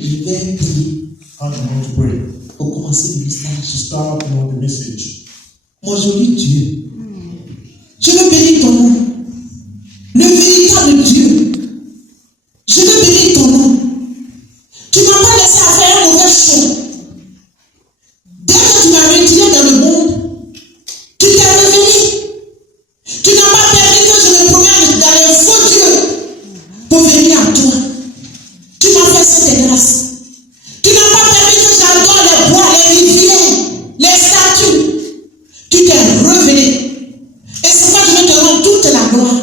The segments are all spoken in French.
je vais prier. And I want to pray. Pour commencer le message. To start the message. Mon joli Dieu, je veux bénir ton nom. Le véritable Dieu. Je veux bénir ton nom. Tu ne m'as pas laissé faire un mauvais choix. Dès que tu m'as retiré dans le monde, tu t'es révélé. Tu n'as pas permis que je me promène dans les faux dieux pour venir à toi. Tu m'as fait cette grâce. Tu n'as pas permis que j'adore les bois, les rivières, les statues. Tu t'es révélé. Et c'est pourquoi je veux te rendre toute la gloire.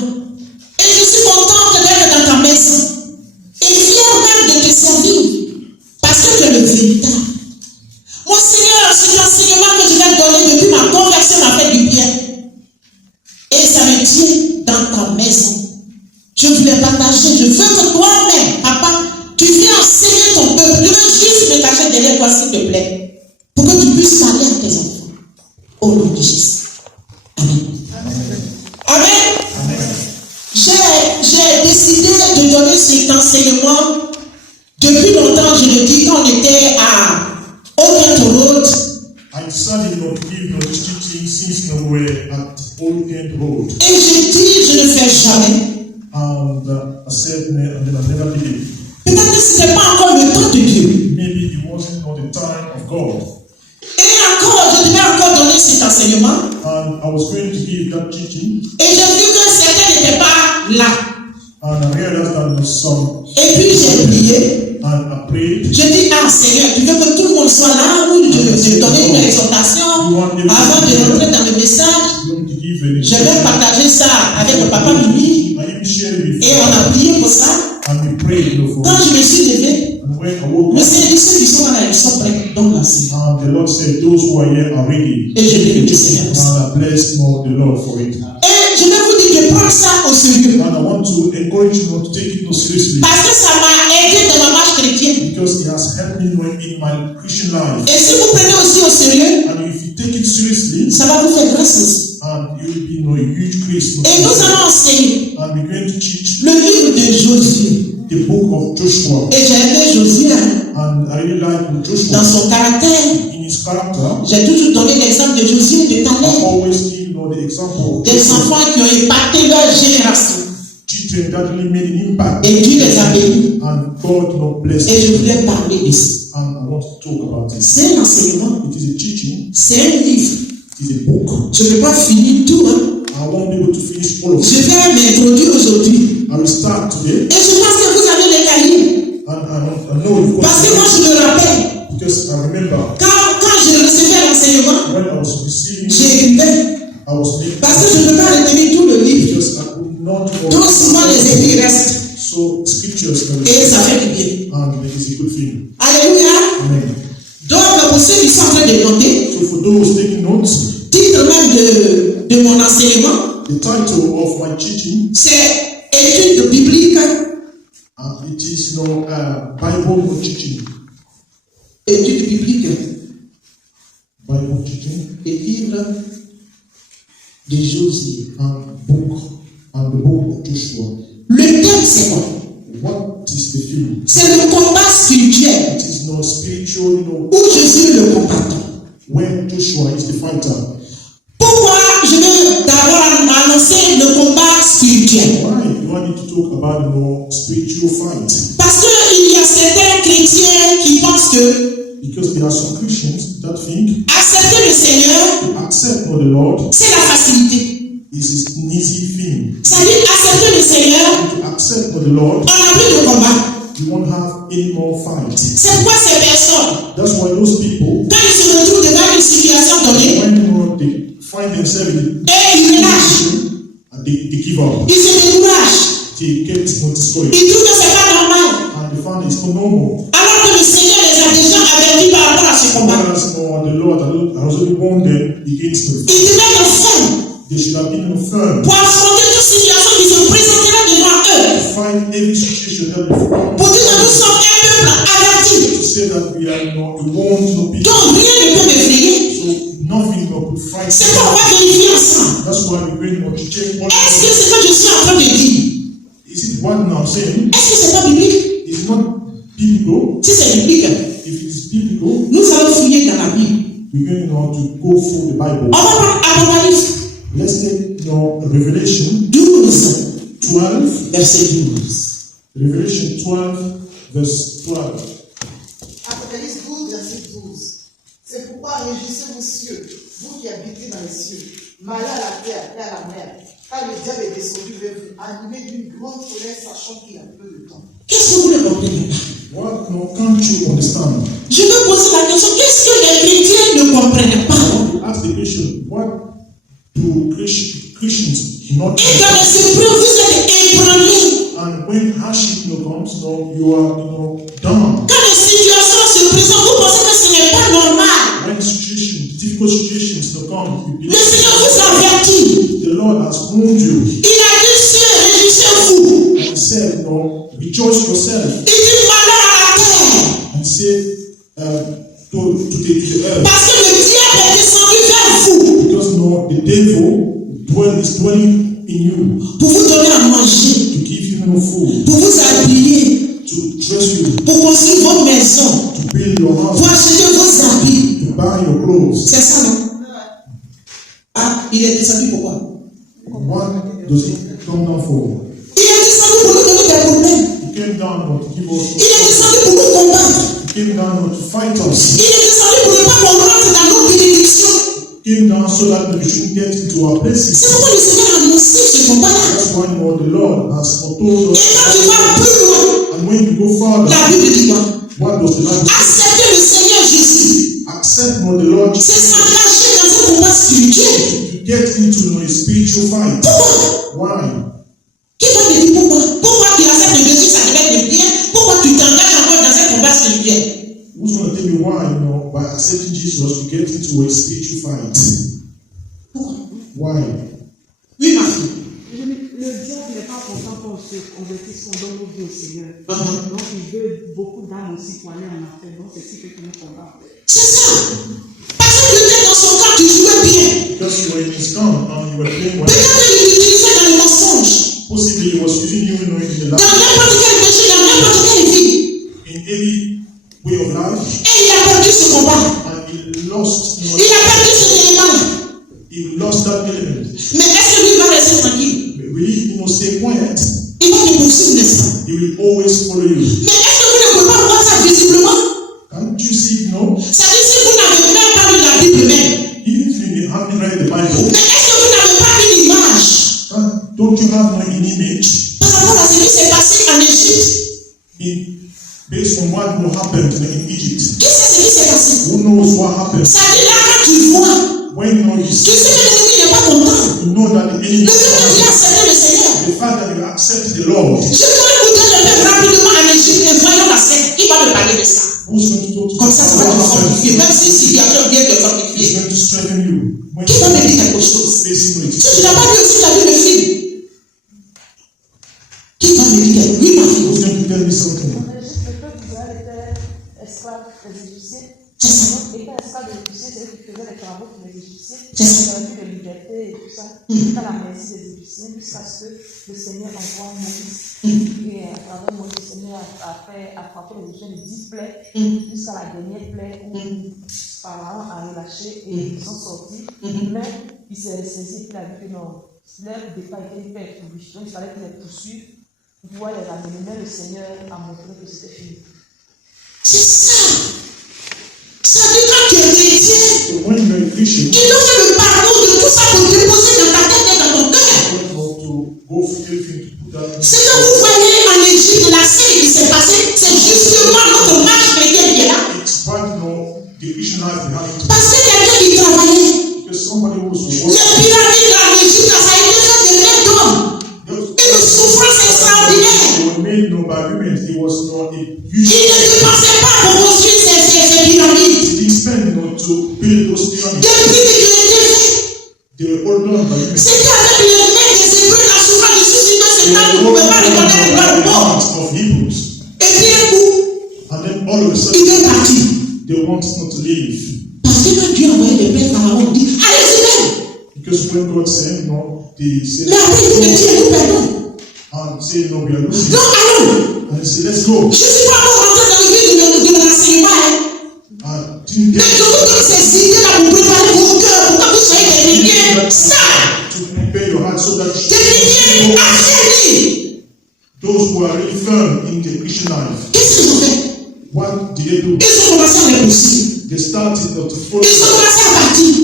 Et je suis contente d'être dans ta maison. Et fière même de te servir. Parce que tu es le véritable. Mon Seigneur, c'est l'enseignement que je vais donner depuis ma conversion m'a fait du bien. Et ça me tient dans ta maison. Je voulais partager. Je veux que toi-même, papa, tu viens enseigner ton peuple. Je veux juste me cacher derrière toi, s'il te plaît. Pour que tu puisses parler à tes enfants. Au nom de Jésus. Amen. Amen. Amen. J'ai décidé de donner cet enseignement. Depuis longtemps, je le dis, quand on était à Old Road. I decided not to give this teaching since we were at Old Kent Road. Et je dis, je ne fais jamais. And I said, I never did it. Peut-être que ce n'était pas encore le temps de Dieu. Maybe it wasn't on the time of God. Et encore, je devais encore donner cet enseignement. And I was going to give that teaching. Et j'ai vu que certains n'étaient pas là. And I realized that there was some. Et puis j'ai prié. And I prayed. Je dis, ah Seigneur, tu veux que tout le monde soit là ou je donner une exhortation avant de rentrer dans le message. Je vais partager ça avec le papa Mimi. Et on a prié pour ça. Quand je me suis levé, le Seigneur dit, ceux qui sont là, ils sont prêts. Donc merci. The Lord said, those who are here are ready. Et je bénis le Seigneur. And I bless the Lord for it. Et je vais vous dire de prendre ça au sérieux. And I want to encourage you to take it seriously. Parce que ça m'a aidé dans ma marche chrétienne. Because it has helped me in my Christian life. Et si vous prenez aussi au sérieux, and if you take it seriously, ça va vous faire grâce aussi. And you will be in a huge grace. Et nous allons enseigner and we're going to teach le livre de Josué. The book of Joshua. Et j'ai aimé Josué. And I really like Joshua. Dans son caractère. In his character. J'ai toujours donné l'exemple de Josué et de Caleb. I always give the example. Des enfants qui ont impacté leur génération. Children that really made an impact. Et Dieu les a bénis. And God blessed. Et je voulais parler de ça. And I want to talk about it. C'est un enseignement. It is a teaching. C'est un livre. It is a book. Je ne peux pas finir tout. I won't be able to finish all of it. Je vais m'introduire aujourd'hui. I will start today. Et je pense que vous avez les cahiers. I know parce que moi je me rappelle. Because I remember. Quand je recevais l'enseignement. When I was receiving. J'écrivais. Parce que je ne peux pas retenir tout le livre. Because I could not. Donc souvent les écrits restent. So scriptures. Et ça fait du bien. And it is a good thing. Alléluia. Amen. Donc pour ceux qui sont en train de noter. So for those taking notes. Titre même de mon enseignement. The title of my teaching. C'est étude biblique. It is Bible teaching. Étude biblique. Bible teaching. Et livre de Josué. And the book of Joshua. Le thème c'est quoi? What is the theme? C'est le combat spirituel. It is not spiritual, Où Jésus est le combattant. When Joshua is the fighter. Pourquoi je veux d'abord annoncer le combat spirituel? Why do I need to talk about the spiritual fight? Parce qu'il y a certains chrétiens qui pensent que because there are some Christians that think accepter le Seigneur, to accept the Lord, c'est la facilité. Is an easy thing. Ça dit accepter le Seigneur, to accept the Lord, on n'a plus de combat. You won't have any more fight. C'est quoi ces personnes? That's why those people, quand ils se retrouvent devant une situation donnée, when they find themselves in et ils relâchent, and they give up. Ils se découragent. They get discouraged. Ils trouvent que c'est pas normal. And they find it's not normal. Alors que le Seigneur les a déjà avertis par rapport à ce combat. The Lord has already warned them against it. Ils devaient être fermes. They should have been firm. Pour affronter toute situation qui se présentera devant eux. Find every situation that before. Pour dire que nous sommes un peuple averti. To say that we are not the ones who people. Donc rien ne peut m'effrayer. So nothing will fight. C'est qu'on va vérifier ensemble. That's why we're going to check. Est-ce que c'est ce que je suis en train de dire? Is it what I'm saying? Est-ce que c'est pas biblique? It's not biblical, si c'est biblique, if it is biblical, nous allons fouiller dans la Bible. we're going to go through the Bible. On va prendre Apocalypse Let's take Revelation 12, 12, verset 12. Revelation 12, verse 12. Apocalypse 12, verset 12. C'est pourquoi réjouissez-vous cieux, vous qui habitez dans les cieux. Malheur à la terre et à la mer, car le diable est descendu vers vous, animé d'une grande colère, sachant qu'il a peu de temps. Qu'est-ce que vous ne comprenez pas? What can't you understand? Je vais poser la question, qu'est-ce que les chrétiens ne comprennent pas? Ask the question, what do Christians not Et dans les épreuves, vous êtes ébranlés. And when hardship comes, you are down. Quand les situations se présentent, vous pensez que ce n'est pas normal. When difficult situations come, Le Seigneur vous avertit. The Lord has warned you. Il a dit, cieux, réjouissez-vous. And he said, rejoice yourself. Il dit, malheur à la terre. And he said, to the earth. Parce que le diable est descendu vers vous. Because the devil is dwelling in you. Pour vous donner à manger. To give you food. Pour vous habiller. To dress you. Pour construire vos maisons. To build your house. Pour acheter vos habits. To buy your clothes. C'est ça, non? Ah, il est descendu pourquoi? What does he come down for? Il est descendu pour nous donner des problèmes. He came down to give us. Il est descendu pour nous combattre. He came down to fight us. Il est descendu pour ne pas qu'on rentre dans nos bénédictions. He came down so that we should get into our places. C'est pourquoi le Seigneur a annoncé ce combat-là. That's why the Lord has foretold us. Et quand tu vas plus loin, And when you go further, la Bible dit quoi? what does the Bible say? Accepter le Seigneur Jésus. Accept the Lord. C'est s'engager dans un combat spirituel. To get into a spiritual fight. Pourquoi? Why? Qui va te dire pourquoi? Pourquoi tu acceptes Jésus, ça devait être bien? Pourquoi tu t'engages encore dans un combat spirituel? Who's going to tell you why? By accepting Jesus, you get into a spiritual fight. Pourquoi? Why? Oui, ma fille. Le diable n'est pas content qu'on se convertisse, qu'on donne nos vies au Seigneur. Uh-huh. Donc il veut beaucoup d'âmes aussi pour aller en enfer. Donc c'est ce qui fait qu'il nous combat. C'est ça. Parce que tu étais dans son camp, tu jouais bien. Because you were in his camp and you were playing well. Peut-être qu'il l'utilisait dans le mensonge. Possibly he was using you in the Dans life. n'importe quel péché, dans n'importe quelle vie. In any way of life. Et il a perdu ce combat. And he lost. Il a perdu cet élément. He lost that element. Mais est-ce que lui va rester tranquille? Will he stay quiet? Il va te poursuivre, n'est-ce pas? He will always follow you. Mais est-ce que vous ne pouvez pas voir ça visiblement? Can't you see? No. Ça dit si vous n'avez même pas lu la Bible même. Even if you haven't read the Bible. Mais est-ce que vous n'avez pas une image? Don't you have an image? Par rapport à ce qui s'est passé en Égypte. Based on what happened in Egypt. Qui sait ce qui s'est passé? Who knows what happened? Ça dit là quand tu vois. When you Tu see, sais que l'ennemi n'est pas content. you know that the enemy. Le fait que tu as accepté le Seigneur. The fact that you accept the Lord. Je voudrais vous donner le peuple rapidement en Égypte et voyons la scène. Qui va me parler de ça? Who's going to talk to Comme ça, ça va te what happened? fortifier. Même si situation vient te It's fortifier. going to strengthen you. When Qui va me dire quelque chose? facing it. Si tu n'as pas vu aussi, tu as vu le film. Qui va me dire quelque chose? Oui, ma fille. Who's going to tell me something? Le peuple d'Israël était esclave des Égyptiens. C'est ça. Étant esclave des Égyptiens, c'est eux qui faisaient les travaux pour les Égyptiens. C'est ça. Ils avaient plus de liberté et tout ça. Ils étaient à la merci des Égyptiens jusqu'à ce que le Seigneur envoie Moïse. Et à travers Moïse, le Seigneur a frappé les Égyptiens de 10 plaies jusqu'à la dernière plaie où Pharaon a relâché et ils sont sortis. Mais il s'est ressaisi et il a vu que non, leur départ était hyper fourbu. Donc il fallait qu'il les poursuive pour pouvoir les ramener. Mais le Seigneur a montré que c'était fini. C'est ça. Ça dit quand tu es chrétien, So when you're a Christian, tu dois faire le pardon de tout ça pour déposer dans ta tête et dans ton cœur. you have to go for everything to put that. Ce que vous voyez en Égypte, la scène qui s'est passée, c'est justement notre marche chrétienne qui est là. It's part of the Christian life we have to. Parce que quelqu'un qui travaillait, Because somebody who was les working. pyramides en Égypte, ça a été fait de mains d'hommes. Une souffrance extraordinaire. They were made by women. It was not a Ils usual. ne dépensaient pas pour construire ces pyramides. They didn't spend to build those pyramids. Depuis qu'ils ont été faits, They were all done by women. c'était avec les mains des Hébreux, la souffrance de ceux dans ce They temps, were vous ne all pouvez pas done reconnaître by leur the mort. hands of Hebrews. Et puis un coup, And then all of a il sudden, est parti. they want not to leave. Parce que quand Dieu a envoyé des pères Pharaon, il dit, allez-y même. Because when God said no, they said, Mais après, il dit, mais Dieu, nous perdons. and say no, we are losing. Non, allons. And they say, let's go. Je ne suis pas encore rentré Mais je vous donne ces idées-là pour préparer vos cœurs, pour que vous soyez des chrétiens sains, To prepare your heart so that des chrétiens affermis. those who are really firm in the Christian life, Qu'est-ce qu'ils ont fait? what did they do? Ils ont commencé à les pousser. They started not to follow. Ils ont commencé à partir.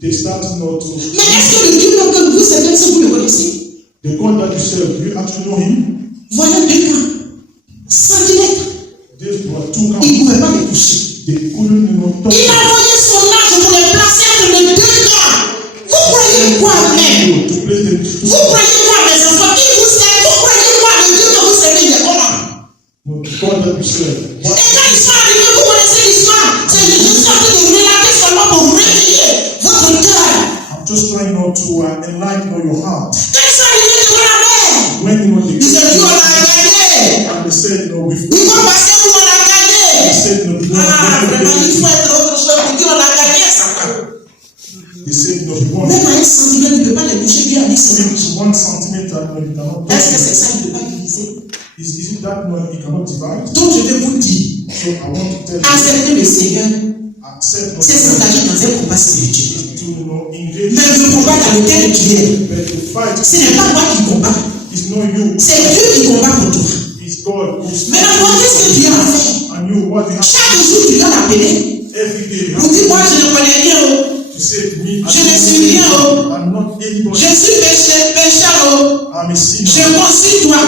They started not to. Mais est-ce que le Dieu que vous savez, si vous le connaissez? The God that you serve, do you actually know Him? Voilà 2 camps. 110 mètres. These were two Ils ne camps. pouvaient pas les toucher. They couldn't even Il touch. a envoyé son ange pour les placer entre les 2 camps. Vous croyez quoi, même? To place them. Vous croyez quoi, mes enfants? Qui vous sert? Vous croyez quoi, le Dieu que vous servez, il est comment? No, the God that you serve. Et quand ils sont arrivés, vous connaissez l'histoire. C'est je suis en train de relater seulement pour réveiller votre cœur. I'm just trying not to enlighten your heart. Quand ils sont arrivés devant la mer, When you know the ils ont dit on a gagné. and they said, we've Ils vont passer où on a they gagné. said, no, we Ah, vraiment, il faut won. être autre chose pour dire on a gagné ça. They said, no, we won. Même à 1 centimètre, il ne peut pas les toucher bien avec ses mains. It's 1 centimeter, no, you cannot Est-ce que touch c'est it. ça, il ne peut pas diviser? Is it that one you cannot divide? Donc je vais vous dire, So I want to tell you, accepter le Seigneur, accept not c'est s'engager dans un combat spirituel. to engage, Mais le combat dans lequel tu es, but to fight. ce n'est pas moi qui combat, It's not you, c'est Dieu qui combat pour toi. it's God who's. Maintenant, toi, qu'est-ce que Dieu a fait? And you, what you have Chaque jour, tu dois l'appeler. every day, you Pour have dire, moi, je ne connais rien. to say to me, Je ne suis rien. I'm not anybody. Je suis pécheur. I'm a sinner. Je compte sur toi.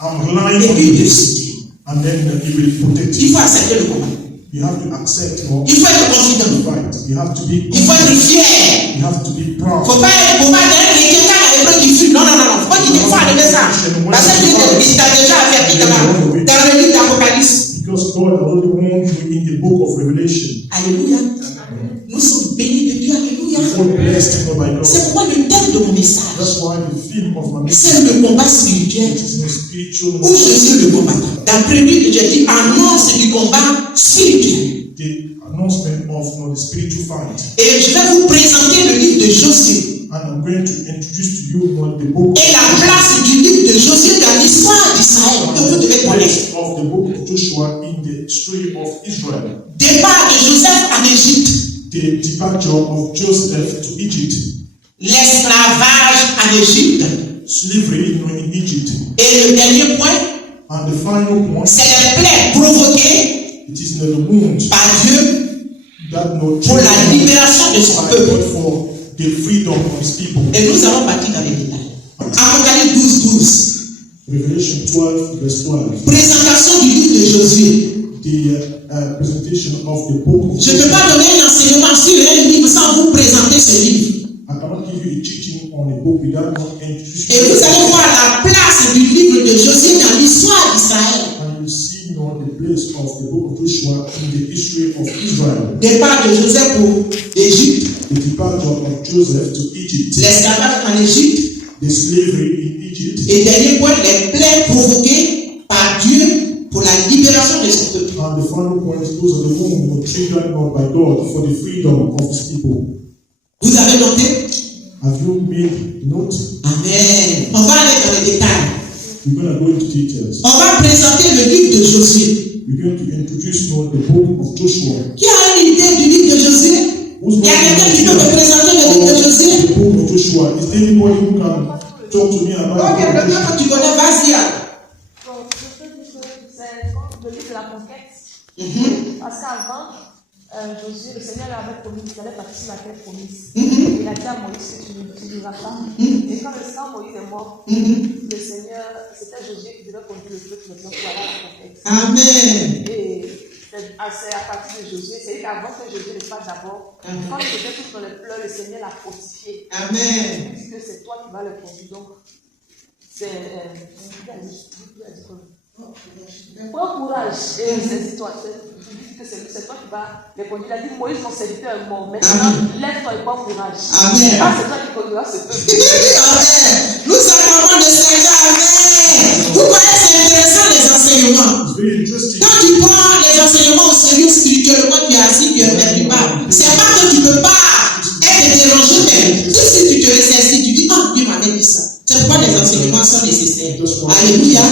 I'm relying Et on puis, you. il te soutient. And then He will protect Il you. faut accepter le combat. You have to accept your Il faut être confident. fight. You have to be. Il faut être fier. You have to be Il ne proud. faut pas être combat d'un chrétien quand il y a des gens qui fuient. Non, non, non, non. Faut qu'il ne faut pas arriver ça. Parce que Dieu t'a déjà averti dans le livre d'Apocalypse. Because God already warned you in the book of Revelation. Alléluia. Nous sommes bénis de Dieu. Alléluia. So blessed by God. C'est pourquoi le thème de mon message, That's why the theme of my message c'est le combat spirituel. is in spiritual. Où je suis le combattant. D'après lui, j'ai dit annonce du combat spirituel. The announcement of the spiritual fight. Et je vais vous présenter le livre de Josué. And I'm going to introduce to you the book Et la place du livre de Josué dans l'histoire d'Israël que vous devez connaître. of the book of Joshua in the history of Israel. Départ de Joseph en Égypte. The departure of Joseph to Egypt. L'esclavage en Égypte. Slavery in Egypt. Et le dernier point, And the final point, c'est les plaies provoquées it is the wounds par Dieu that no pour la libération de son peuple. God for the freedom of his people. Et nous allons partir dans les détails. Apocalypse 12. Revelation 12, verse 12. Présentation du livre de Josué. The presentation of the book of Je ne peux pas donner un enseignement sur un livre sans vous présenter ce livre. I cannot give you a teaching on a book without introducing Et vous allez voir la place du livre de Josué dans l'histoire d'Israël. and you see the place of the book of Joshua in the history of Israel. Départ de Joseph pour l'Égypte, The departure of Joseph to Egypt, l'esclavage en Égypte, the slavery in Egypt, et dernier point, les plaies provoquées par Dieu pour la libération de son peuple. and the final point, those are the wounds triggered not by God for the freedom of his people. Vous avez noté? Have you made note? Amen. On va aller dans les détails. We're going to go into details. On va présenter le livre de Josué. We're going to introduce now the book of Joshua. Qui a une idée du livre de Josué? Who's Il y a quelqu'un qui peut me présenter le livre de Josué? the book of Joshua? Is there anybody who can talk to me about Ok, the book of quelqu'un Joshua? que tu connais, vas-y. Donc, je peux dire que c'est comme le livre de la conquête. Parce qu'avant, Josué, le Seigneur avait promis qu'il allait partir sur la terre promise. Il a dit à Moïse que tu ne l'auras pas. Et quand Moïse est mort, le Seigneur, c'était Josué qui devait conduire le peuple maintenant pour aller à la conquête. Amen. Et c'est à partir de Josué, c'est qu'avant que Josué ne parte d'abord, quand il était tous dans les pleurs, le Seigneur l'a fortifié. Amen. Il dit que c'est toi qui vas le conduire. Donc, c'est. Prends courage et saisis-toi. C'est toi qui vas les conduire. Il a dit Moïse, mon serviteur est mort. Maintenant, lève-toi et prends courage. Amen. Ah, c'est toi qui conduiras ce peuple. Amen. Nous acclamons le Seigneur. Amen. Vous voyez, c'est intéressant les enseignements. It's very interesting. Quand tu prends les enseignements au sérieux spirituellement, tu es assis, tu es perturbé. C'est pas que tu ne peux pas être dérangé, mais tout si tu te laisses assis, tu dis, ah, Dieu m'avait dit ça. C'est pourquoi les enseignements sont nécessaires. Alléluia.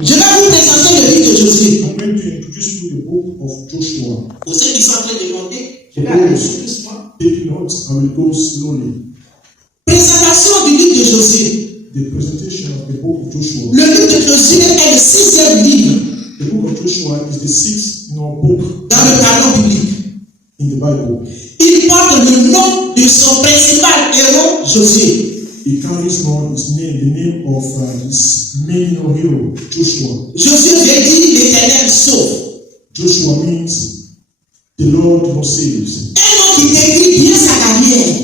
Je vais vous présenter le livre de Josué. I'm going to introduce you the book of Joshua. Pour ceux qui sont en train de monter, je vais For aller those doucement. taking notes, I will go slowly. Présentation du livre de Josué. The presentation of the book of Joshua. Le livre de Josué est le 6e livre The book of Joshua is the 6th book dans le canon biblique. in the Bible. Il porte le nom de son principal héros, Josué. It carries now his name, the name of his main hero, Joshua. Josué veut dire l'Éternel sauve. Joshua means the Lord who saves. Un nom qui décrit bien sa carrière.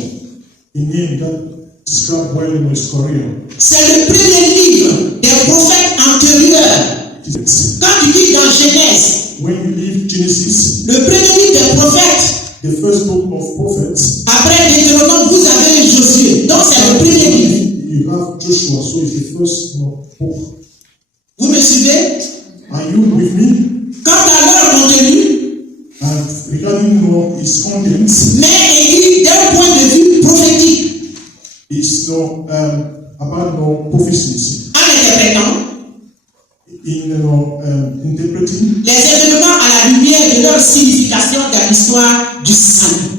A name that describes well in his career. C'est le premier livre des prophètes antérieurs. Quand tu lis dans Genèse, When you leave Genesis, le premier livre des prophètes, the first book of prophets, après Deutéronome, vous avez Josué. Donc c'est le premier livre. you have Joshua, so it's the first book. Vous me suivez? Are you with me? Quant à leur contenu, And regarding its contents, mais écrit d'un point de vue prophétique, it's about prophecies. en interprétant In interpreting les événements à la lumière de leur signification dans l'histoire du salut.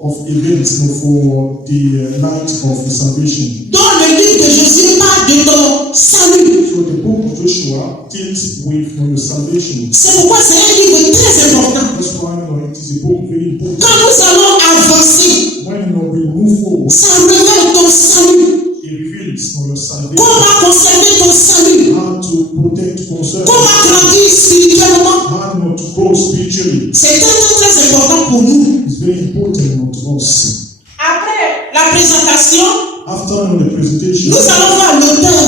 of events for the light of the salvation. Donc le livre de Josué parle de ton salut. So the book of Joshua deals with your salvation. C'est pourquoi c'est un livre très important. That's why it is a book very important. Quand nous allons avancer, When we move forward, ça révèle ton salut. it reveals your salvation. Comment conserver ton salut? How to protect, conserve, Comment grandir spirituellement? how not to grow spiritually. C'est très important pour nous. It's very important to us. Après la présentation, After the presentation, nous allons voir l'auteur.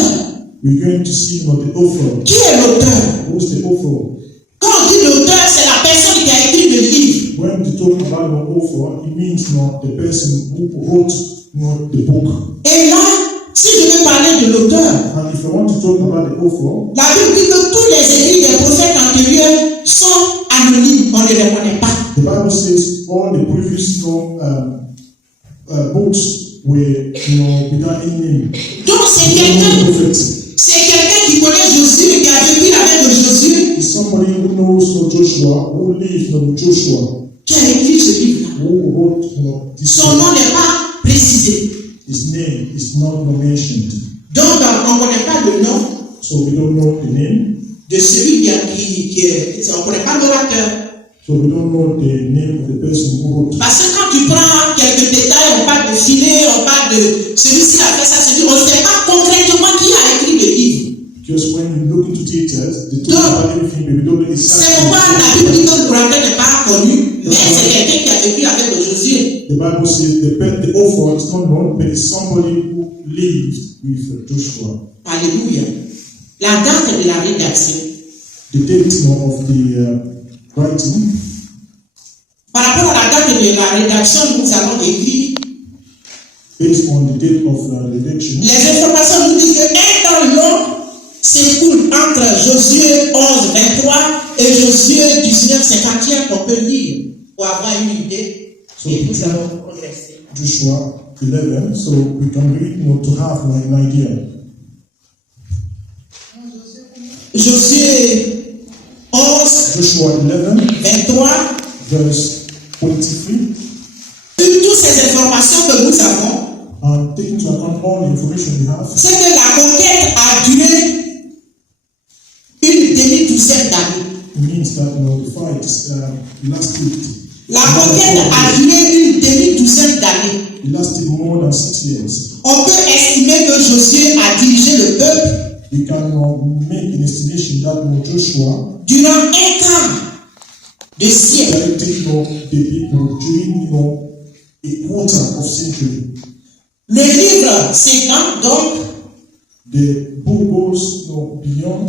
we're going to see the author. Qui est l'auteur? Who's the author? Quand on dit l'auteur, c'est la personne qui a écrit le livre. When we talk about the author, it means not the person who wrote the book. Et là, si je veux parler de l'auteur, And if I want to talk about the author, la Bible dit que tous les écrits des prophètes antérieurs sont anonymes, on ne les connaît pas. the Bible says all the previous books were without any name. Donc c'est No quelqu'un prophet. qui connaît Josué, qui a vécu avec Josué, It's somebody who knows Joshua, who lived with Joshua, qui a écrit ce livre-là. who wrote this Son nom n'est pas précisé. His name is not mentioned. Donc on ne connaît pas le nom So we don't know the name. de celui qui on ne connaît pas l'orateur. So we don't know the name of the person who wrote. Parce que quand tu prends quelques détails, on parle de filet, on parle de celui-ci a fait ça, on ne sait pas concrètement qui a écrit le livre. Because when you look into details, they talk about everything, but we don't know C'est exactly. pourquoi la Bible dit que l'orateur n'est pas connu, mais c'est quelqu'un qui a vécu avec Josué. The Bible says the author is not known, but it's somebody who lived with Joshua. Alléluia. La date de la rédaction. The date of the writing, Par rapport à la date de la rédaction, nous avons écrit, based on the date of redaction, les informations nous disent qu'un temps long s'écoule entre Josué 11, 23 et Josué 19, 51 qu'on peut lire pour avoir une idée et nous allons progresser. Joshua 11, so we can read to have an idea. Josué 11, Joshua 11, 23. verse 23. Vu toutes ces informations que nous avons, And taking into account all the information we have, c'est que la conquête a duré une demi-douzaine d'années. it means that the fight lasted. La conquête a duré une demi-douzaine d'années. It lasted more than 6 years. On peut estimer que Josué a dirigé le peuple We can make an estimation that Joshua durant un quart de siècle. directed the people during a quarter of century. Le livre s'étend donc The book goes beyond,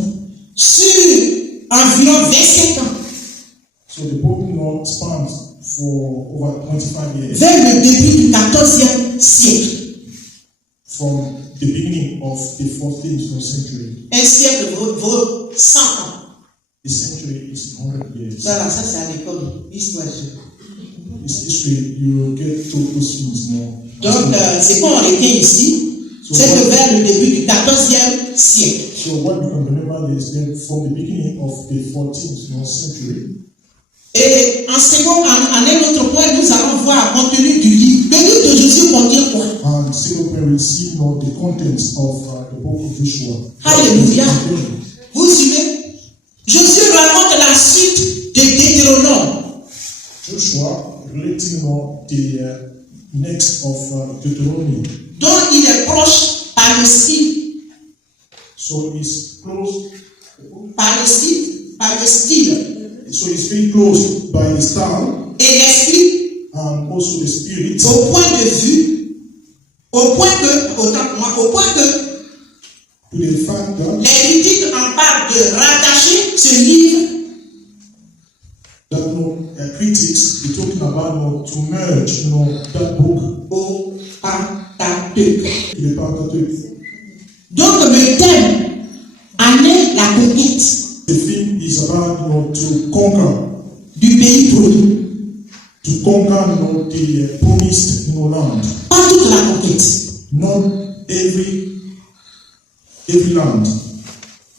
sur environ 27 ans, so the book spans for over 25 years, vers le début du 14e siècle. from the beginning of the 14th century. Un siècle vaut 100 ans. The century is 100 years. Voilà, ça c'est à l'école histoire. It's history, you get to those things more. Donc, c'est quoi on était ici? C'est que vers le début du 14e siècle. So what we can remember is that from the beginning of the 14th century, Et en second, en un autre point, nous allons voir le contenu du livre. Le livre de Jésus contient quoi? And second point, we see now the contents of the book of Joshua. Alléluia. Vous suivez? Jésus raconte la suite de Deutéronome. Joshua relating now the next of Deuteronomy. Dont il est proche par le style. So it's close. Par le style. So it's very close by the style Et l'esprit. and also the spirit. Au point de vue. Au point que To the fact that les critiques en parlent de rattacher ce livre critics be talking about to merge that book au Pentateuque. to the Pentateuch. Donc le thème en est la conquête The theme is about to conquer, du pays promis. to conquer the promised land. Pas toute la conquête. Not every land.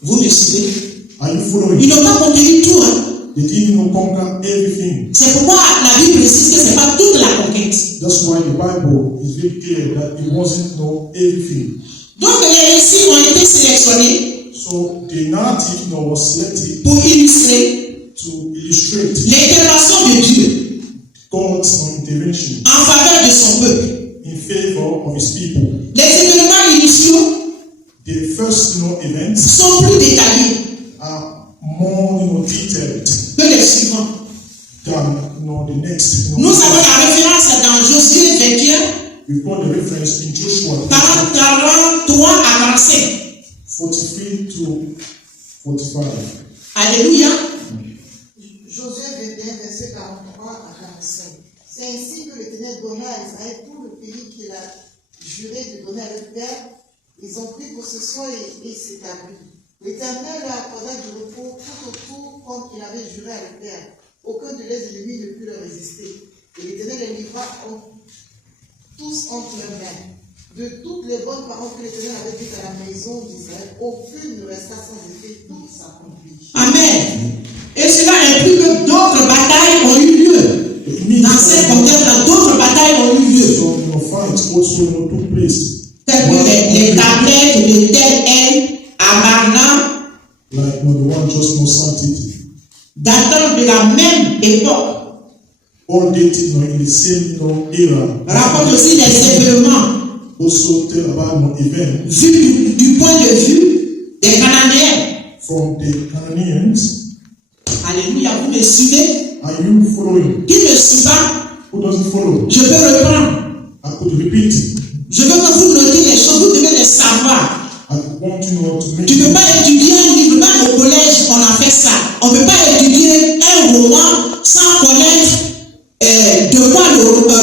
Vous me suivez? Are you following? Ils n'ont pas conquéri tout. Hein? They didn't conquer everything. C'est pourquoi la Bible précise que ce n'est pas toute la conquête. That's why the Bible is very clear that it wasn't everything. Donc les récits ont été sélectionnés So the narrative was selected pour illustrer to illustrate l'intervention de Dieu God's intervention en faveur de son peuple. in favor of His people. Les événements initiaux The first events sont plus détaillés are more detailed que les suivants. than the next. Nous avons la référence dans Josué 21, We've got the reference in Joshua 43 à 45. 43 to 45. Alléluia. Josué 21, verset 43 à 45. C'est ainsi que l'Éternel donna à Israël tout le pays qu'il a juré de donner à leur père. Ils ont pris possession et s'établit. L'Éternel leur accorda du repos tout autour comme il avait juré à leur père. Aucun de leurs ennemis ne put leur résister. Et l'Éternel les livra tous entre leurs mains. De toutes les bonnes paroles que l'Éternel avait dites à la maison d'Israël, aucune ne resta sans effet, toutes s'accomplissent. Amen. Et cela implique que d'autres batailles ont eu lieu. Dans ces contextes, d'autres batailles ont eu lieu. So fights also took place. Telles que les tablettes de Tel El à Barna, Like the one just cited. datant de la même époque. All dated in the same era. Raconte aussi les événements Also tell about event vus du point de vue des Cananéens. from the Canaanians. Alléluia, vous me suivez? Are you following? Qui ne suit pas? Who doesn't follow? Je peux reprendre. I could repeat. Je veux que vous notiez les choses, vous devez les savoir. I want you to make Tu ne peux pas étudier un livre, même au collège, on a fait ça. On ne peut pas étudier un roman sans connaître de quoi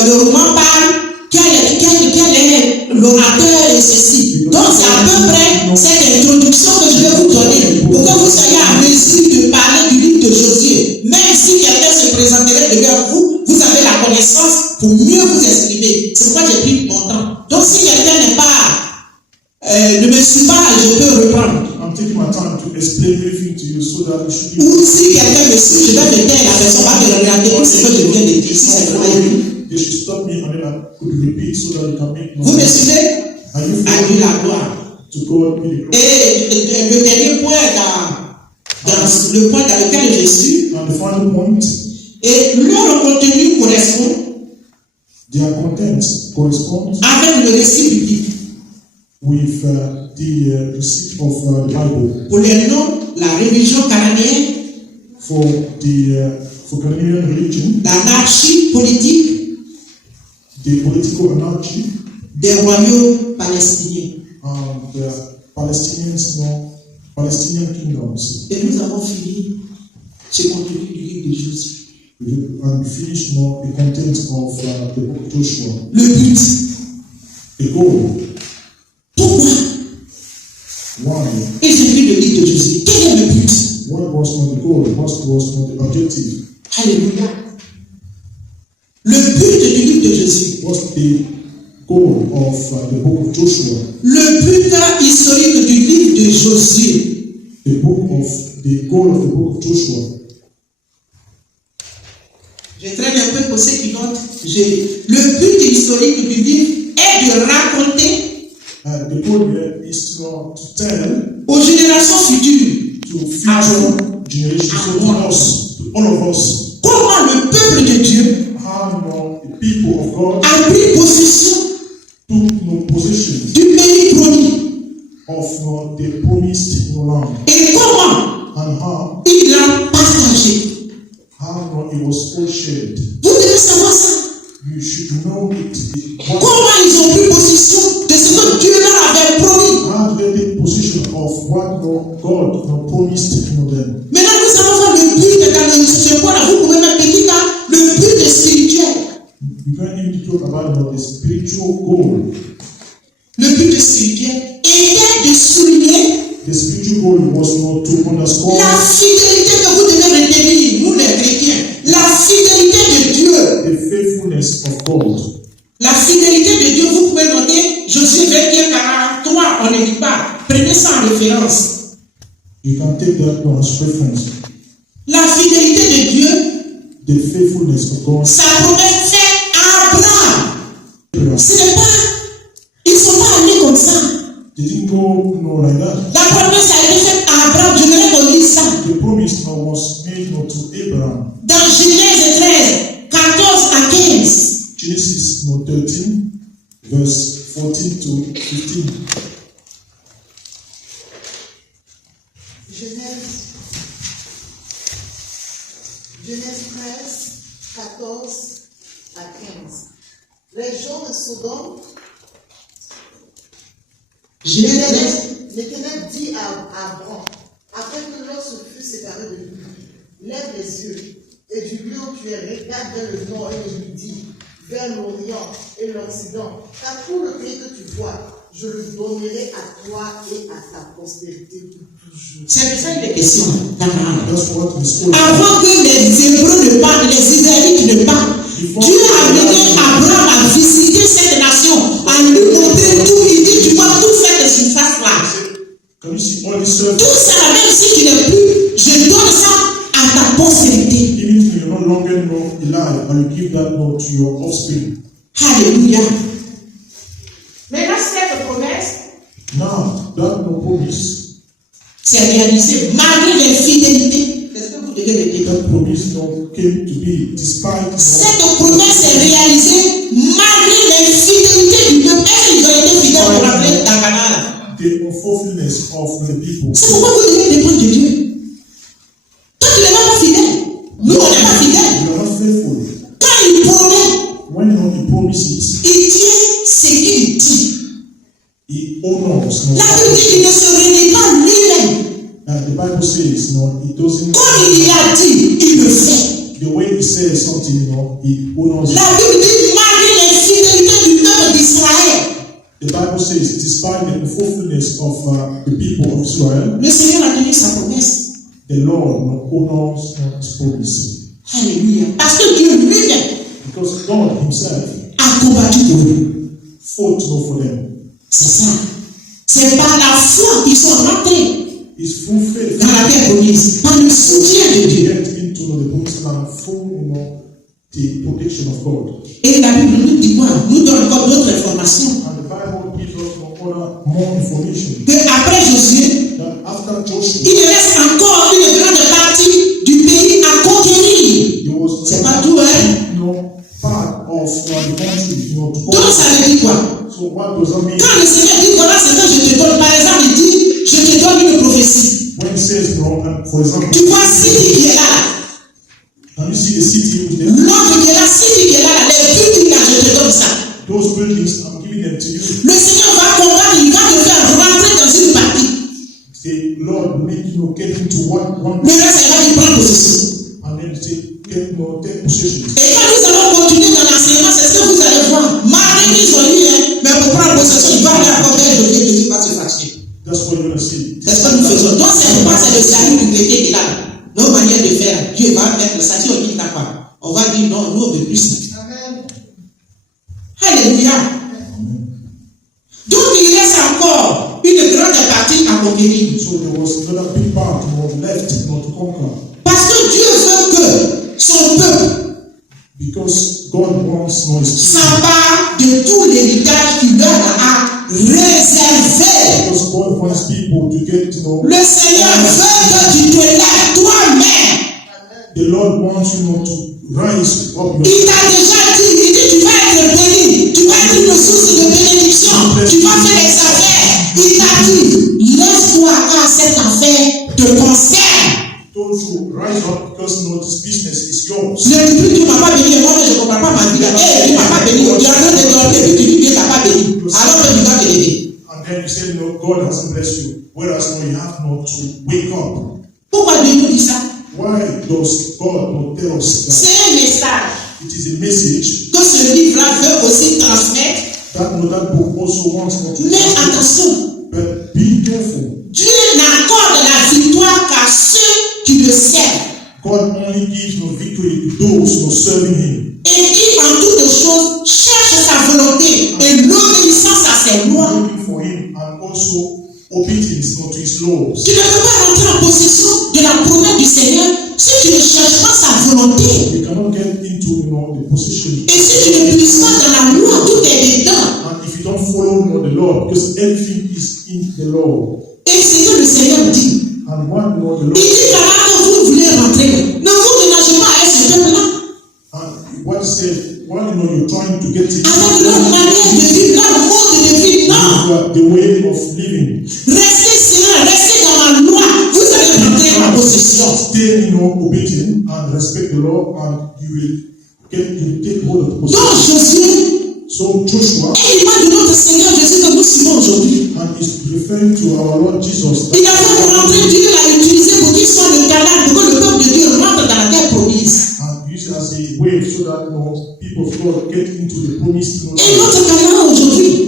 le roman parle, quel est l'orateur et ceci. Donc c'est à peu près cette introduction que je vais vous donner pour que vous soyez à mesure de parler du livre de Josué. Même si quelqu'un se présenterait devant vous, vous avez la connaissance pour mieux vous exprimer. C'est pourquoi j'ai pris mon temps. Donc si quelqu'un n'est pas, ne me suit pas, je peux reprendre. I'm taking my time to explain everything to you so that you should be. Ou si quelqu'un me suit, je vais me taire, la personne va me regarder pour ce que je viens de dire. Si c'est vrai. They should stop me and then I could repeat so that you can make Vous me suivez? Are you À Dieu la gloire. to God be the glory? Et le dernier point dans le point dans lequel je suis, And the final point, et leur contenu correspond their content corresponds avec le récit biblique. with the receipt of the Bible Pour les noms, la religion cananéenne, for Canadian religion, l'anarchie politique the political anarchy, des royaumes palestiniens. and the Palestinian kingdoms. Et nous avons fini ce contenu du livre de Josué. And finish now the content of the book of Joshua. Le but. The goal. Pourquoi Why? ils écrivent le livre de Josué? Quel est le but? What was not the goal? What was not the objective? Alléluia. Le but du livre de Josué. What's the goal of the book of Joshua? Le but historique du livre de Josué. The goal of the book of Joshua Je traîne un peu pour ceux qui notent. Le but historique biblique est de raconter The goal here is to tell aux générations futures to future generations, so to us, to all of us, comment le peuple de Dieu how the people of God a pris possession took possession du pays promis of the promised land, et comment and how il l'a partagé. it was all shared. Vous devez savoir ça. You should know it. Comment ils ont pris possession de ce que Dieu leur avait promis. How they take possession of what God promised to them. Maintenant, nous allons voir le but dans ce point-là. Vous pouvez mettre petit là, le but spirituel. You can even talk about the spiritual goal. Le but spirituel était de souligner The spiritual goal was not to underscore la fidélité que vous devez retenir, nous les chrétiens. La fidélité de Dieu. the faithfulness of God. La fidélité de Dieu, vous pouvez noter Josué 21, 43, on ne dit pas. Prenez ça en référence. You can take that one as reference. La fidélité de Dieu, The faithfulness of God. sa promesse faite à Abraham. Ce n'est pas, ils ne sont pas allés comme ça. They didn't go like that. La promesse a été faite à Abraham. Je voudrais qu'on lise ça. The promise was made to Abraham. Dans Genèse 13, 14 à 15. Genesis 13, verse 14 to 15. Genèse 13, 14 à 15. Les gens de Sodome, l'Éternel dit à Abraham, après que l'eau se fut séparée de lui, lève les yeux, et du lieu où tu es, regarde vers le nord et le midi, vers l'Orient et l'Occident, car tout le pays que tu vois, je le donnerai à toi et à ta postérité pour toujours. C'est de ça qu'il est question. That's what the story. Avant que les Hébreux ne parlent, les Israélites ne parlent, Dieu a amené Abraham à visiter cette nation, à lui montrer tout. Il dit, tu vois toute cette surface-là. Can you see all this stuff? Tout ça, même si tu n'es plus, je donne ça à ta postérité. Even if you're no longer alive, and you give that law to your offspring. Alléluia. Maintenant, cette promesse, Now, that no promise, c'est réalisé malgré l'infidélité. Est-ce que vous devez le dire? that promise came to be despite Cette promesse est réalisée malgré l'infidélité du peuple. Est-ce qu'ils ont été fidèles pour rappeler dans Canada? the unfaithfulness of the people. C'est pourquoi vous devez dépendre de Dieu. Toi, tu n'es pas fidèle. Nous, on n'est pas fidèles. You are not faithful. Quand il promet, When he promises, il tient ce qu'il dit. he honors. La Bible dit qu'il ne se renie pas lui-même. The Bible says, it doesn't. Comme il l'a dit, il le fait. The way he says something, he honors. La Bible dit malgré l'infidélité du peuple d'Israël, The Bible says, despite the unfaithfulness of the people of Israel, le Seigneur a tenu sa promesse. the Lord honors his promise. Alléluia. Parce que Dieu lui-même Because God himself a combattu pour eux. fought for them. C'est ça. C'est par la foi qu'ils sont rentrés His full faith dans la terre promise, par le soutien de to Dieu. get into the promised land, full, the protection of God. Et la Bible nous dit quoi? Nous donne encore d'autres informations. And the Bible gives us more information. Que après Josué, That after Joshua, il reste encore une grande partie du pays à conquérir. there was C'est pas tout, hein? part of the country, to Donc conquer. ça veut dire quoi? So what does that mean? Quand le Seigneur dit voilà ce que je te donne, par exemple, il dit je te donne une prophétie. When he says, for example, Tu vois Sidi qui est là. can you see the city who's there? L'autre qui est là, Sidi qui est là, les buildings là, je te donne ça. Those buildings, I'm giving them to you. Le Seigneur va combattre, il va te faire rentrer dans une partie. Say, Lord, make get into one Le reste, il va y prendre possession. and then say, take possession. Et quand nous allons continuer dans l'enseignement, c'est ce que vous allez voir. Malgré qu'ils ont eu, mais pour prendre possession, il va aller encore vers Josué, Jésus va se fâcher. That's what you're going to see. C'est ce que nous faisons. Donc c'est pourquoi c'est le salut du chrétien qui est là. Nos manières de faire, Dieu va mettre le salut, on dit t'as pas. On va dire non, nous on veut plus. Amen. Alléluia. Donc il reste encore une grande partie à conquérir. So there was another big part left not to conquer. Parce que Dieu veut que son peuple Because God wants no excuse. Ça part de tout l'héritage qu'il leur a réservé. Because God wants people to get to know. Le Seigneur veut que tu te lèves toi-même. The Lord wants you not to rise up. Il t'a déjà dit, il dit tu vas être béni, tu vas être une source de bénédiction, tu vas faire des affaires. Il t'a dit, lève-toi car cette affaire te concerne. Told you rise up because no, this business is yours. Ne dis plus Dieu m'a pas béni, moi je ne comprends pas ma vie. Dieu m'a pas béni, tu es en train de dormir et puis tu dis Dieu t'a pas béni. Alors que tu dois te lever. And then you say no, God hasn't blessed you. Whereas no, you have not to wake up. Pourquoi Dieu nous dit ça? Why does God not tell us that? C'est un message It is a message que ce livre-là veut aussi transmettre. that no, that book also wants not to. Mais attention, But be careful. Dieu n'accorde la victoire qu'à ceux qui le servent. God only gives no victory to those who are serving Him. Et qui en toutes choses cherche sa volonté et l'obéissance à ses lois. Looking for Him and also obedience not to His laws. Tu ne peux pas rentrer en possession de la promesse du Seigneur si tu ne cherches pas sa volonté. You cannot get into the position. Et si tu ne puisses pas dans la loi, tout est dedans. And if you don't follow the law, because everything is in the law. Et c'est que le Seigneur dit. And what the law? Il dit qu'à que vous voulez rentrer, ne vous ménagez pas à ce peuple-là. And what said, what you're trying to get it. Avec leur manière de vivre, leur mode de vie, non. The way of living. Restez serein, restez dans la loi. Vous allez rentrer en possession. Stay, obedient and respect the law, and you will take hold of the possession. Donc Josué. So Joshua. Et il parle de notre Seigneur Jésus que nous suivons aujourd'hui. And is referring to our Lord Jesus. Il a fait rentrer, Dieu l'a utilisé pour qu'il soit le canal, pour que le peuple de Dieu rentre dans la terre promise. And use it as a way so that people of God get into the promised land. Et notre canal aujourd'hui,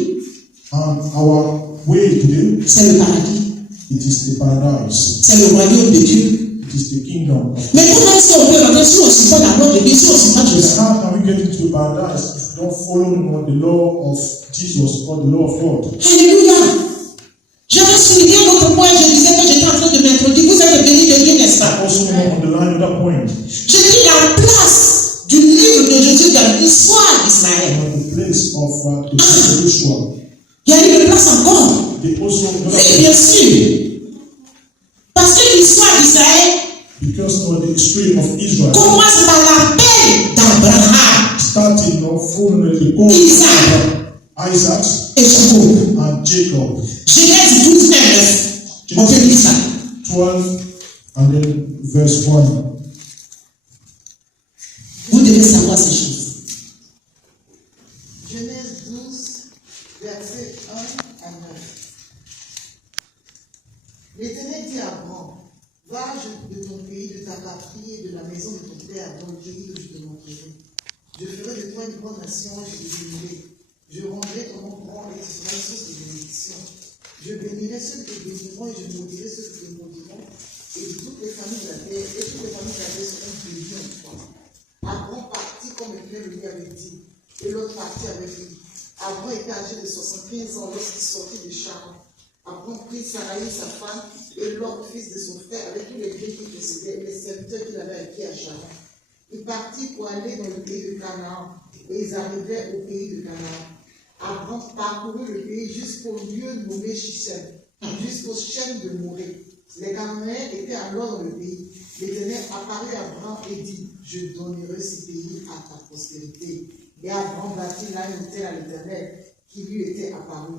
And our way today, c'est le paradis. it is the paradise. C'est le royaume de Dieu. It is the kingdom. Mais comment est-ce qu'on peut rentrer si on ne suit pas la loi de Dieu, si on ne suit pas Jésus? How can we get into the paradise if we don't follow the law of Jesus or the law of God? Alléluia. J'avais souligné votre point, je disais que j'étais en train de m'introduire. Vous êtes bénis de Dieu, n'est-ce pas? Also on the line of that point. Je dis la place du livre de Jésus dans l'histoire d'Israël. On the place of the book of Joshua. Il y a eu une place encore. They also Oui, bien sûr. Parce que l'histoire d'Israël because of the history of Israel commence par l'appel d'Abraham, starting from the call of Isaac et Jacob. and Jacob. Genèse 12, 9. On peut lire ça. 12 and then verse 1. Vous devez savoir ces choses. Genèse 12, versets 1 à 9. L'Éternel dit à Abraham, va de ton pays, de ta patrie et de la maison de ton père dans le pays que je te montrerai. Je ferai de toi une grande nation et je te bénirai. Je rendrai ton nom grand et tu seras une source de bénédiction. Je bénirai ceux qui te béniront et je maudirai ceux qui te maudiront. Et toutes les familles de la terre, seront bénies en toi. Abraham partit comme le lui avait dit, et l'autre partit avec lui. Abraham était âgé de 75 ans lorsqu'il sortit de Charan. Abraham prit Sarai, sa femme, et Lot, fils de son frère, avec tous les biens qui possédaient, les serviteurs qu'il avait acquis à Charan. Ils partirent pour aller dans le pays de Canaan, et ils arrivaient au pays de Canaan. Abraham parcourut le pays jusqu'au lieu nommé Shichem, jusqu'au chêne de Morée. Les Cananéens étaient alors dans le pays. L'Éternel apparut à Abraham et dit, je donnerai ce pays à ta postérité. Et Abraham bâtit là une autel à l'Éternel qui lui était apparu.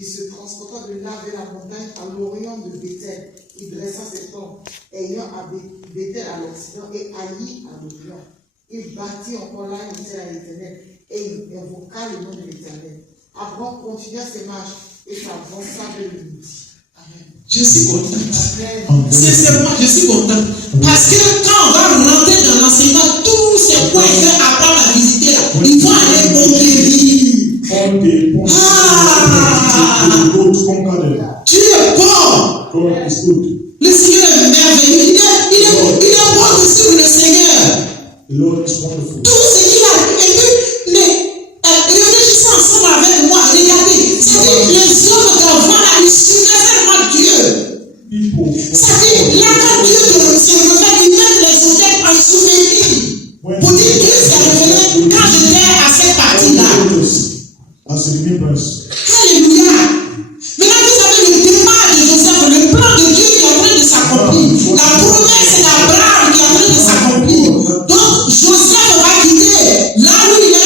Il se transporta de là vers la montagne à l'orient de Bethel. Il dressa ses tentes, ayant à Bethel à l'occident et Haï à l'orient. Il bâtit encore là une autel à l'Éternel et il invoqua le nom de l'Éternel. Abraham continua ses marches et s'avança vers le midi. Amen. Je suis content. Sincèrement, je suis content. Parce que quand on va rentrer dans l'enseignement, tous ces points qu'Abraham a visités là, ils vont aller conquérir. Dieu est bon. Le Seigneur est merveilleux. Il est bon de suivre le Seigneur. Tout ce qu'il a vu, mais réfléchissez ensemble avec moi. Regardez, c'est-à-dire les hommes d'avant là, ils suivaient vraiment Dieu. C'est-à-dire, là quand Dieu se révèle, il met les hôtels en souvenir. Pour dire Dieu s'est révélé difference. Alléluia. Maintenant, vous avez le départ de Joseph, le plan de Dieu qui est en train de s'accomplir. La promesse d'Abraham qui est en train de s'accomplir. Donc, Joseph va quitter là où il est.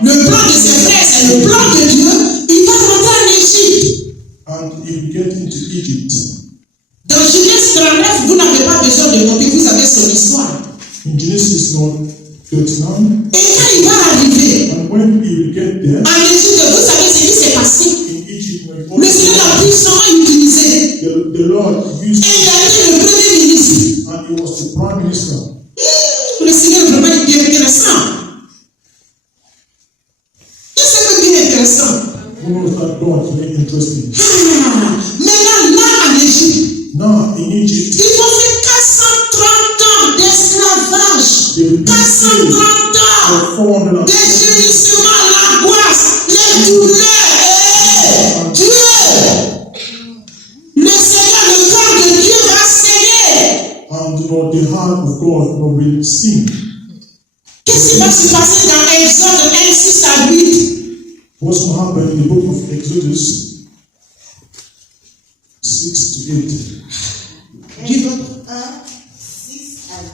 Le plan de ses frères, c'est le plan de Dieu. Il va rentrer en Égypte. And he will get into Egypt. Dans Genèse 39, vous n'avez pas besoin de monter, vous avez son histoire. In Genesis 39, Et quand il va arriver and when he will get there, en Égypte, vous savez ce qui s'est passé. in Egypt, when Le Seigneur l'a puissamment utilisé. the Lord Et used il a été le premier ministre. and he was the prime minister. Le Seigneur est vraiment bien intéressant. Qu'est-ce que bien intéressant? Who knows that God is very interesting? Maintenant, là en Égypte, Now, in Egypt, ils ont fait 430 ans d'esclavage. they will be 430 ans for 400 de gémissement, l'angoisse, les douleurs. Dieu, le Seigneur, le cœur de Dieu va saigner. and the heart of God will sing. Qu'est-ce qui va se passer dans Exode 1, 6 à 8? What's going to happen in the book of Exodus 6 to 8? Exode 1, 6 à 8.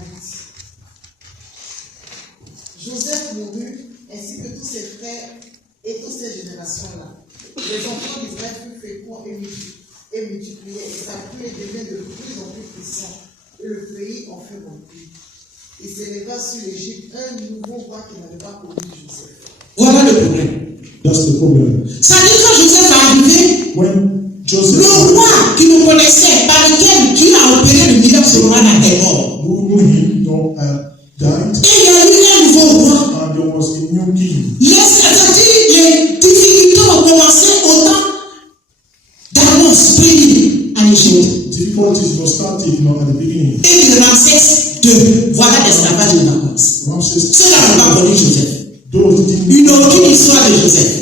Joseph mourut, ainsi que tous ses frères et toutes ces générations-là. Les enfants d'Israël furent féconds et multipliés, et sa pluie devint de plus en plus puissante, et le pays en fut rempli. Il s'éleva sur l'Égypte un nouveau roi qui n'avait pas connu Joseph. Voilà le problème. That's the problem. Ça dit quand Joseph est arrivé, When Joseph, le roi qui nous connaissait, par lequel Dieu a opéré le miracle sur le roi est mort. who knew him, died, Et il y a eu un nouveau roi. and there was a new king. Les difficultés ont commencé au temps d'Amos premier en Égypte. Difficulties were started at the beginning. Et de Ramsès II. Voilà l'esclavage de l'Amos. Ramses, Ceux-là n'ont pas connu Joseph. those didn't, Ils n'ont aucune histoire de Joseph.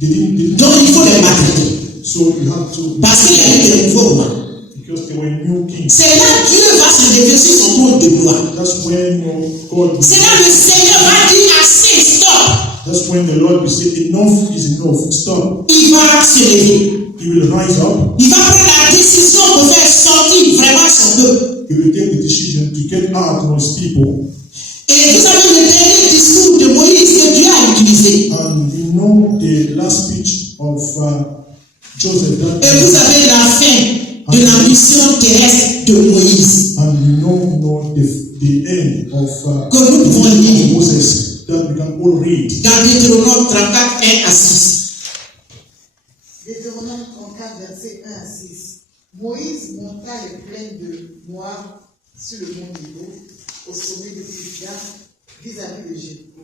they didn't, Donc il faut les maltraiter. so you have to, Parce qu'il y a eu des nouveaux rois. because they were new kings. C'est là que Dieu va se lever sur son trône de gloire. That's when God, C'est là que le Seigneur va dire assez, stop. that's when the Lord will say, enough is enough, stop. Il va se lever. He will rise up, Il va prendre la décision pour faire sortir vraiment son peuple. he will take the decision to get out of his people. Et vous avez le dernier discours de Moïse que Dieu a utilisé. And you know the last speech of Joseph, Et vous avez la fin de la mission terrestre de Moïse. and you know the end of Que nous pouvons lire Moses, that we can all read. dans Deutéronome 34, 1 à 6. Deutéronome 34, verset 1 à 6. Moïse monta les plaines de Moab sur le mont Nebo, au sommet de Pisgah, vis-à-vis de Jéricho.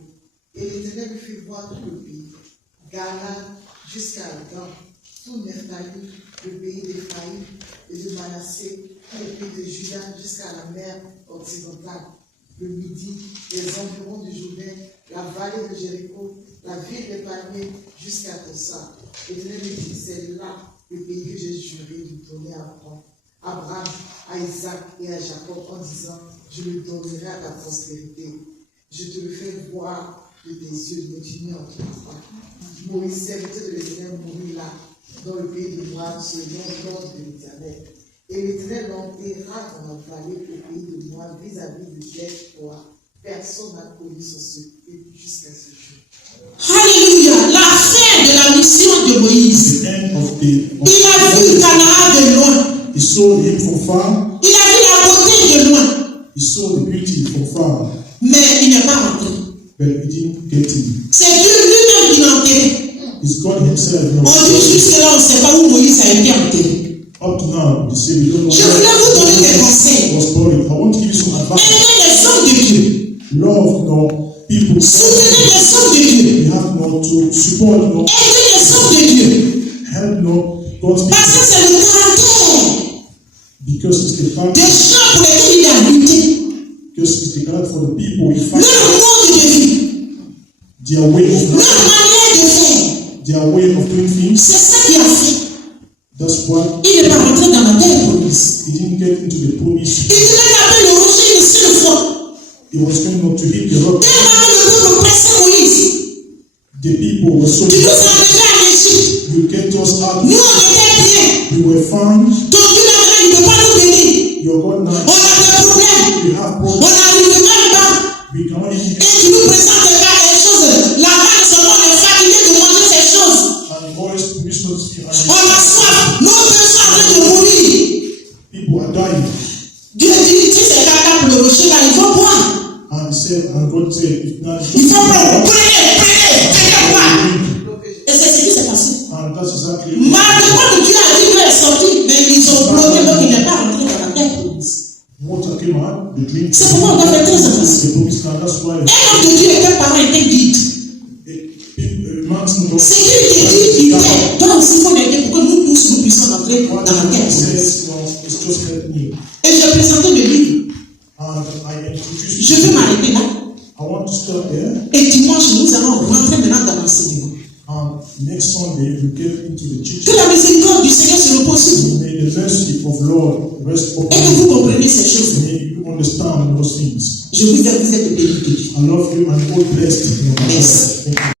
Et l'Éternel lui fit voir tout le pays, Gala jusqu'à Adam, tout Nephtali, le pays d'Éphraïm et de Manassé, tout le pays de Juda jusqu'à la mer occidentale, le Midi, les environs du Jourdain, la vallée de Jéricho, la ville des palmiers jusqu'à Tossa. L'Éternel lui dit, c'est là le pays que j'ai juré de donner à Abraham, à Isaac et à Jacob en disant, je le donnerai à ta postérité. Je te le fais voir de tes yeux, mais tu n'y entreras pas. Moïse, serviteur de l'Éternel, mourut là, dans le pays de Moab, selon l'ordre de l'Éternel. Et l'Éternel l'enterra dans la vallée au pays de Moab, vis-à-vis de Beth-Poa. Personne n'a connu son secret jusqu'à ce jour. Alléluia. La fin de la mission de Moïse. The end of Il a vu Canaan de loin. he saw him from far, Il a vu la beauté de loin. he saw the beauty from far, Mais il n'est pas rentré. but he didn't get him. C'est Dieu lui-même qui l'a enterré. It's God himself. On dit jusque-là, on ne sait pas où Moïse a été enterré. Up to now, they say we don't know Je voulais vous donner des conseils. was buried. I want to give you some advice. Aimez les hommes de Dieu. Love, people. Soutenez les hommes de Dieu. We have to support, Aidez les hommes de Dieu. help, God's Parce que people. c'est le caractère Because it's the des fact, gens pour lesquels il a lutté. because it's the God for the people. In fact, Leur mode de vie. their way of Leur life, manière de faire. their way of doing things. C'est ça qui a fait. That's why Il n'est pas rentré dans la terre promise. he didn't get into the promise. Il devait taper le rocher une seule fois. He was going to hit the rock. Tellement que le peuple pressait Moïse. The people were so Tu nous as amenés en Égypte. you get us out. Nous, on était bien. We were fine. Ton Dieu, maintenant, il ne peut pas nous bénir. Your God On now, a des problèmes. we have On problems. n'arrive même pas. We can only Et tu nous présentes les choses. La main de seulement est fatiguée de manger ces choses. and always wish not to see On a soif. Nos deux sont en train de mourir. people are dying. Dieu dit, si c'est caca pour le rocher là, il faut boire. And God said, if not, Il faut boire. Prenez, boire. Et c'est ce qui s'est passé. and that's exactly Malgré que Dieu a dit qu'il est sorti, mais ils ont bloqué, donc il n'est pas rentré dans la terre promise. water came out, the drink. C'est pourquoi on doit faire très attention. The promised land. That's why Un homme de Dieu et un parent étaient guides. a mountain God. Ce qu'il était dit, il était. Donc, s'il faut l'aider pour que nous tous nous puissions entrer dans What la terre God promise. says, it's just help me. Et j'ai présenté le livre. And I introduced Je vais m'arrêter là. I want to stop there. Et dimanche, nous allons rentrer maintenant dans l'enseignement. And next Sunday, we get into the Que teaching. la miséricorde du Seigneur se repose sur vous. May the mercy of Lord rest upon Et que vous you. compreniez ces choses. May you understand those things. Je vous aime, vous êtes bénis de Dieu. I love you and all blessed in your life. Yes. Thank you.